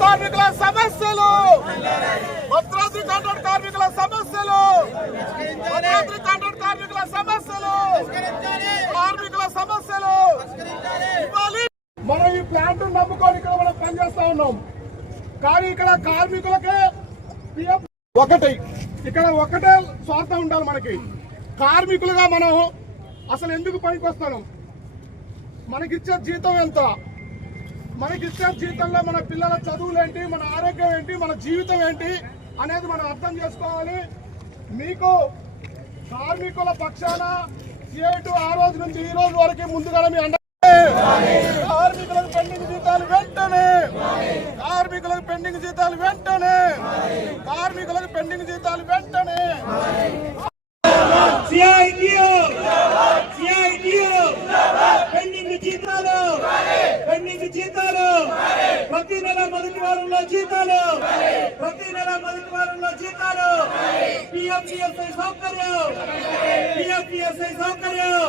కార్మికుల సమస్యలు, భద్రాద్రి కాంట్రాక్ట్ కార్మికుల సమస్యలు, భద్రాద్రి కాంట్రాక్ట్ కార్మికుల సమస్యలు, కార్మికుల సమస్యలు. మనం ఈ ప్లాంట్ నమ్ముకొని ఇక్కడ మనం పనిచేస్తా ఉన్నాం. కానీ ఇక్కడ కార్మికులకే ఒకటి, ఇక్కడ ఒకటే స్వార్థం ఉండాలి మనకి. కార్మికులుగా మనం అసలు ఎందుకు పనికి వస్తాను? మనకిచ్చే జీతం ఎంత? మనకిచ్చే జీతంలో మన పిల్లల చదువులు ఏంటి, మన ఆరోగ్యం ఏంటి, మన జీవితం ఏంటి అనేది మనం అర్థం చేసుకోవాలి. మీకు కార్మికుల పక్షాన సిఐటు ఆ రోజు నుంచి ఈ రోజు వరకు ముందుగా మీ కార్మికులకు పెండింగ్ జీతాలు వెంటనే, కార్మికులకు పెండింగ్ జీతాలు వెంటనే, కార్మికులకు పెండింగ్ జీతాలు వెంటనే. పెండింగ్ జీతాలు, పెండింగ్ జీతాలు, ప్రతి నెల మొదటి వారంలో జీతాలు, ప్రతి నెల మొదటి వారంలో జీతాలు, పిఎఫ్పిఎస్ఐ సౌకర్యం, పిఎఫ్పిఎస్ఐ సౌకర్యం.